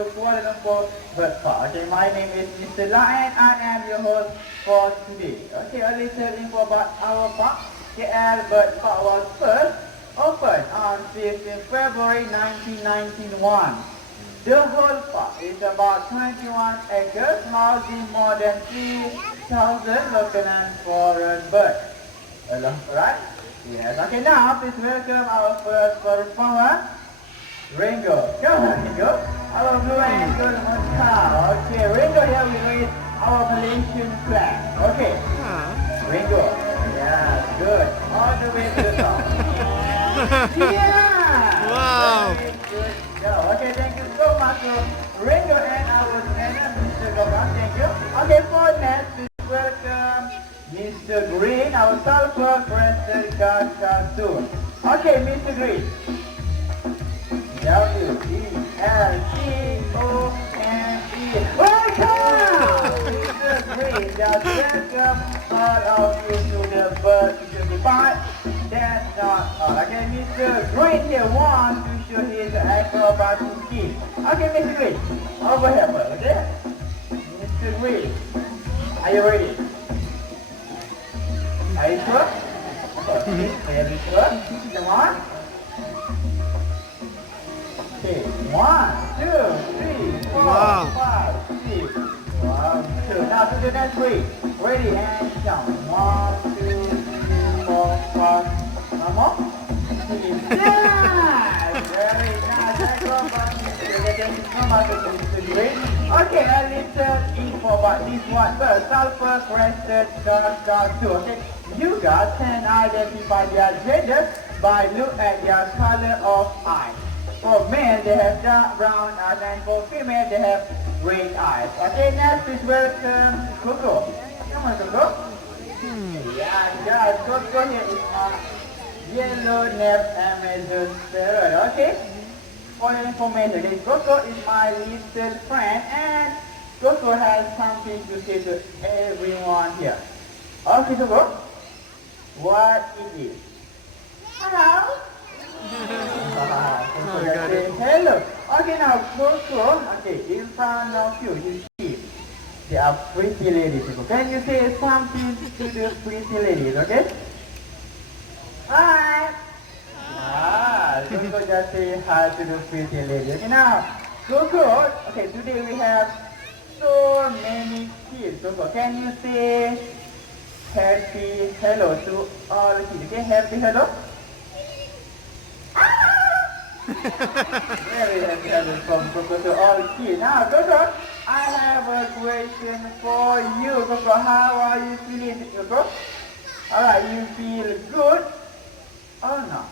to Kuala Lumpur Bird Park. Okay, my name is Mr. La and I am your host for today. Okay, a little info about our park. KL Bird Park was first opened on 15 February 1991. The whole park is about 21 acres, housing more than 3,000 local and foreign birds. Right? Yes. Okay, now please welcome our first performer, Ringo. Come on, Ringo. Our blue and gold cow. Okay, Ringo here we read our Malaysian flag. Okay. Ringo. Yeah, good. All the way to the top. Yeah. Wow. Very good. Okay, thank you so much to Ringo and our trainer, Mr. Gopal. Thank you. Okay, for next, please welcome Mr. Green, our sulfur crested cartoon. Okay, Mr. Green. W-E-L-C-O-N-E. Welcome! Mr. Green, just welcome all of you to the bird to part. That's not all. Okay, Mr. Green here wants to show his acrobatic skill. Okay, Mr. Green, over here first, okay? Mr. Green, are you ready? Are you sure? Okay, very sure. Come on. Okay, 1, 2, 3, 4, Wow. 5, 6. 1, 2. Now to the next three. Ready and jump. 1, 2, 3, 4, 5. One more. 6. Yeah! Very nice. Thank you so much, Mr. Green. Okay, a little info about this one. First, sulfur crested cartoon. Okay, you guys can identify their gender by look at their color of eye. For male, they have dark brown eyes, and for female, they have red eyes. Okay, next is welcome Coco. Come on, Coco. Yeah, guys, Coco here is my yellow-napped Amazon parrot. Okay, for your information, okay, Coco is my little friend, and Coco has something to say to everyone here. Okay, Coco, what it is? Hello. Hello. Okay, now Coco. Okay, in front of you, you see they are pretty ladies. Can you say something to the pretty ladies? Okay. Hi. Coco just say hi to the pretty ladies. Okay, now Coco. Okay, today we have so many kids. Coco, can you say happy hello to all kids? Okay, happy hello. Very happy having from Coco to all kids. Now, Coco, I have a question for you, Coco. How are you feeling, Coco? Alright, you feel good or not?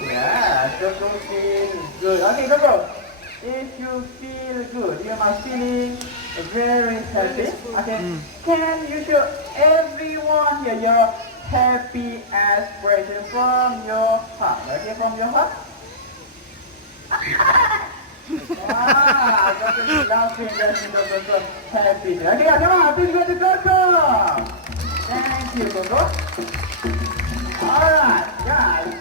Yeah, Coco feels good. Okay, Coco, if you feel good, you must feeling very happy. Okay, can you show everyone here your happy expression from your heart? Okay, from your heart? Wow, Coco is laughing, that's Coco happy. Okay, come on, please go to Coco. Thank you, Coco. Alright, guys.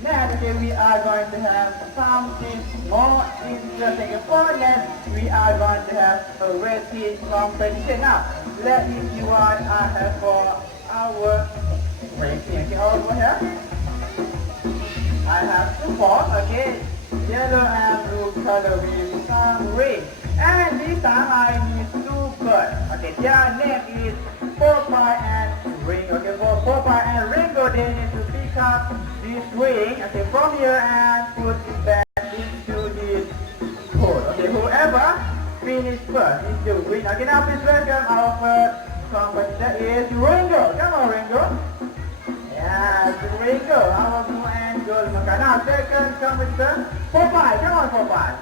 Next, okay, we are going to have something more interesting. For next, we are going to have a racing competition. Now, let me see what I have for our racing. Okay, over here. I have two balls, okay, yellow and blue color with some ring. And this time I need two birds. Okay, their name is Popeye and Ringo. Okay, for Popeye and Ringo, they need to pick up this ring, okay, from here and put it back into this hole. Okay, whoever finish first is the winner. Okay, now please welcome our first competitor is Ringo. Come on, Ringo. Yes, Ringo, our blue and gold. Now second competitor, Popeye. Come on, Popeye.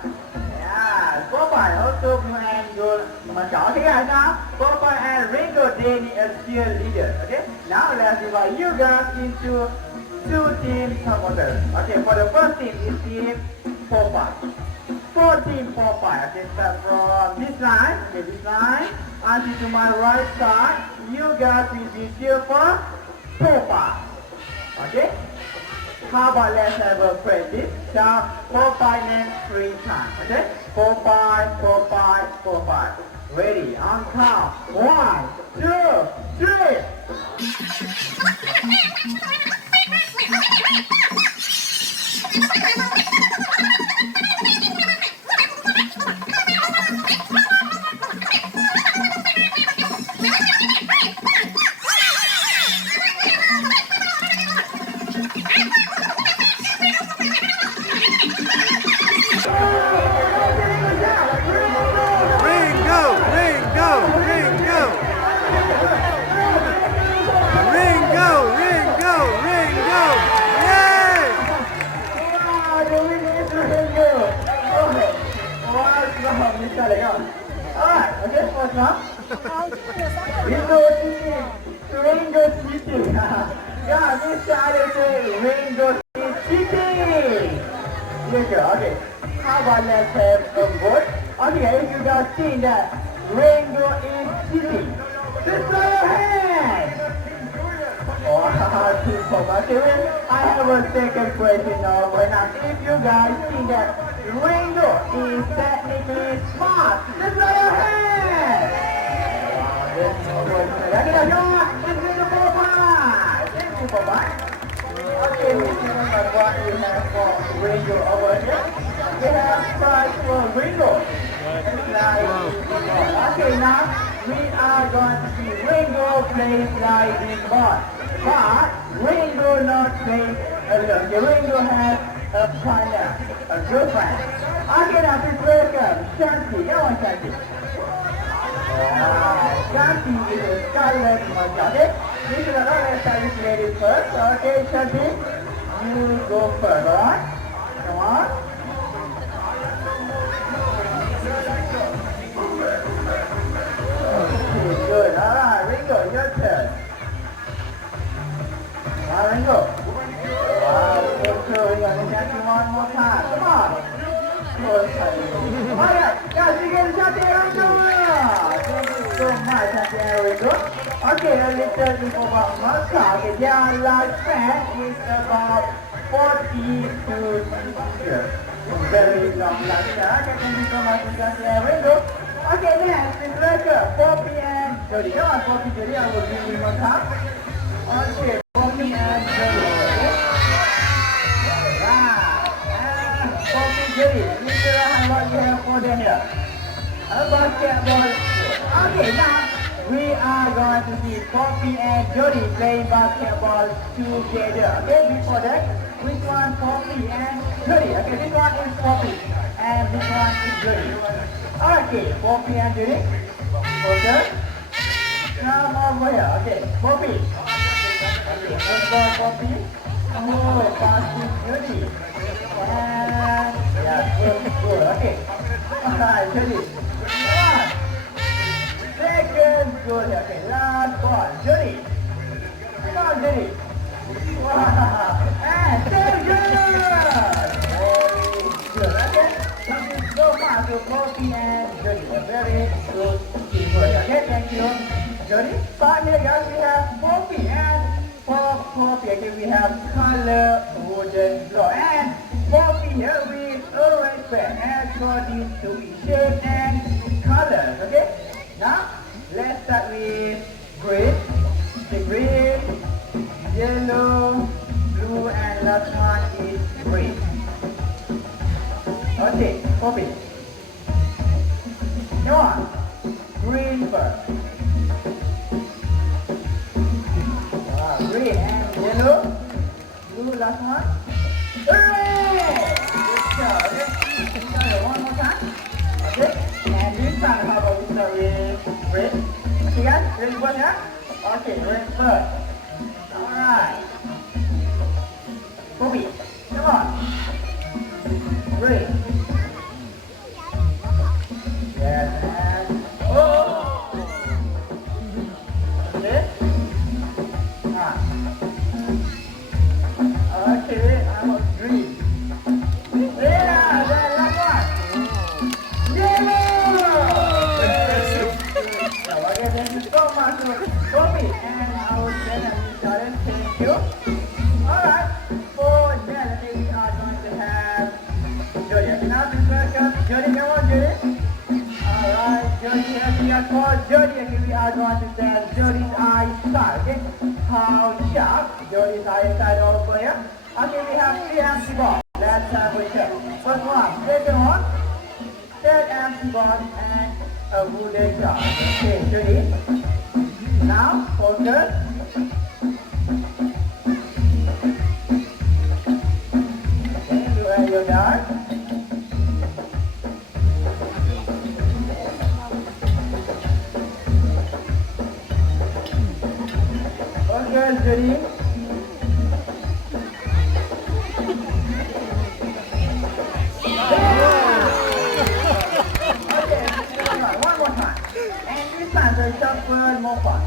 Yes, Popeye, also blue and gold. Okay, guys, now Popeye and Ringo, they need a cheerleader. Okay, now let's divide you guys into two team supporters. Okay, for the first team is team Popeye. For team Popeye, okay, start from this line, okay, this line, until to my right side, you guys will be cheer for Popeye. Okay? How about let's have a practice? Count 4, 5, and 3 times. Okay? 4, 5, 4, 5, 4, 5. Ready? On count. 1, 2, 3. Alright, okay, first one. Window cheating. Window cheating. Yeah, Mr. Alex say window cheating. Yes, sir. Okay. How about let's have a vote? Okay, if you guys think that window is cheating, just throw your hand. Oh, okay, I have a second question now. If you guys think that Ringo is technically smart, just throw your hand. There's no question. That's Ringo for five. Thank you for five. Okay, we see what we have for Ringo over here. We have prize for Ringo. Okay, now we are going to see Ringo play sliding ball. But Ringo not play alone. Ringo has a partner, a girlfriend. Okay, now please welcome Shanti. Come on, Shanti. Shanti is a scarlet mocha. Okay, this is another Chinese lady first. Okay, Shanti, you go first, alright? Come on. Okay, good. Alright, Ringo, your turn. Ringo. Wow, so cool. We're going to dance one more time. Come on. Alright, guys, you get Shanti and Ringo. Thank you so much, Shanti and Ringo. Okay, now let's tell you about Malta. Okay, their lifespan is about 40 to 60 years. Very long lifespan. Okay, thank you so much, Shanti and Ringo. Okay, next is Ringo. Poppy and Jody. Come on, Poppy, Jody. I will give you one time. Okay. Poppy and Jody. Poppy, Jody. Let's see what you have for them here. A basketball. Okay, now we are going to see Poppy and Jody playing basketball together. Okay, before that, which one Poppy and Jody? Okay, this one is Poppy and this one is Jody. Okay, Poppy and Jody. Okay. Come over here. Okay, Poppy. Okay, let's go Poppy. Oh, passing Jody. And yeah, good. Okay. Alright, Jody. Come on. Second good. Okay, last ball. Jody. Come on, Jody. Wow. And third good. Very good. Okay. Thank you so much to Poppy and Jody. Very good teamwork. Okay, thank you, Jody. But here, guys, we have Poppy and for Poppy, okay, we have color wooden block. And Poppy here we arrange them according to shape and colors. Okay. Now let's start with green. The green, yellow, blue, and last one is green. Okay, Poppy. Come on. Green first. Green and yellow. Blue last one. Hooray! Good job. Okay. One more time. Okay. And this time, how about we start with red? Okay, guys. Ready for that? Okay, red first. Alright. Poppy, come on. Red. Yes, and oh! Okay. Okay, I was green. Yeah, that last one. Yellow! Okay, thank you so much to Poppy and our channel. Thank you. Alright, for for Jody, okay, we are going to stand Jody's eyesight, okay? How sharp Jody's eyesight over here. Okay, we have 3 empty balls. Let's have a check. First one, second one, third empty ball, and a wooden jar. Okay, Jody. Now, focus. Okay, you and your dart. Focus, Jody. Shuffle more fast.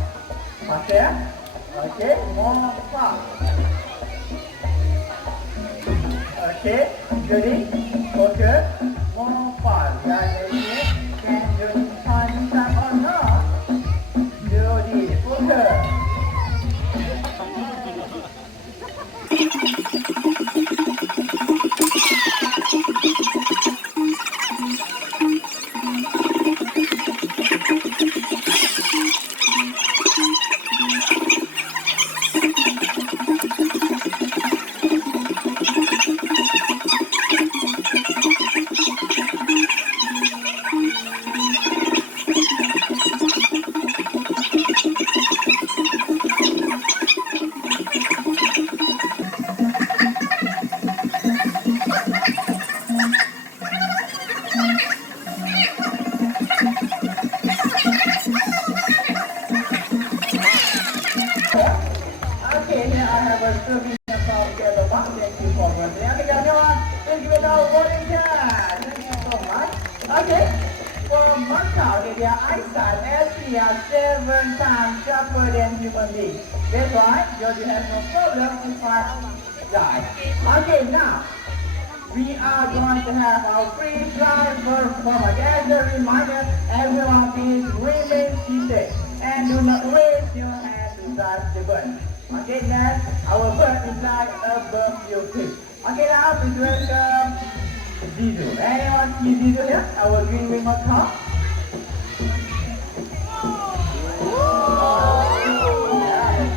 Okay? Okay, more fast. Okay, Jody, focus, more fast. Can Jody find time or not? Jody, focus. Okay, here I have a serving from the box. Thank you for watching. Okay, everyone, thank you for voting here. Thank you so much. Okay, for Macau, their eyesight actually are 7 times sharper than human beings. That's why you have no problem to find light. Okay, now we are going to have our free fly performance. As a reminder, everyone please remain seated and do not raise your hand to touch the bird. Okay, next, our bird is like above your feet. Okay, now please welcome Zizu. Anyone see Zizu here? Our green wing macaw.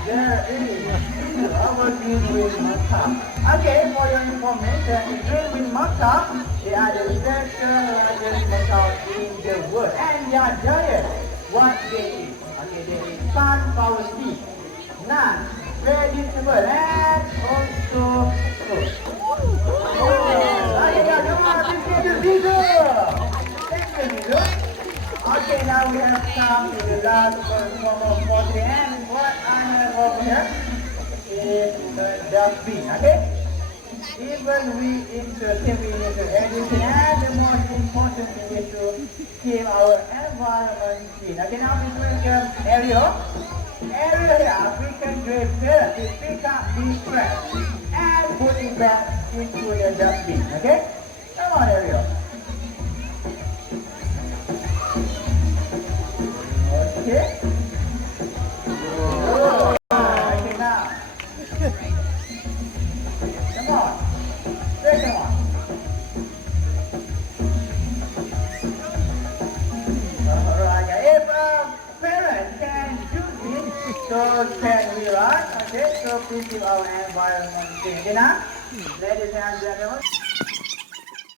There is our green wing macaw. Okay, for your information, the green wing macaw, they are the second largest macaw in the world. And they are giant. What they eat? Okay, they eat sunflower seeds, nuts, vegetable, and also fruit. Okay, now come on, let's get the Zizu. Thank you, Zizu. Okay, now we have come to the last performance for the end. What I have over here is the dustbin, okay? Even we need to everything, and the most important thing is to keep our environment clean. Okay, now please welcome Ariel. Ariel here, African grey parrot, is pick up these trash and put it back into the dustbin, okay? Come on, Ariel. Okay? Oh, okay, now. Come on. Second one. Alright, if a parent can do this, so can we, right? Okay, so please keep our environment clean. Okay, now, ladies and gentlemen.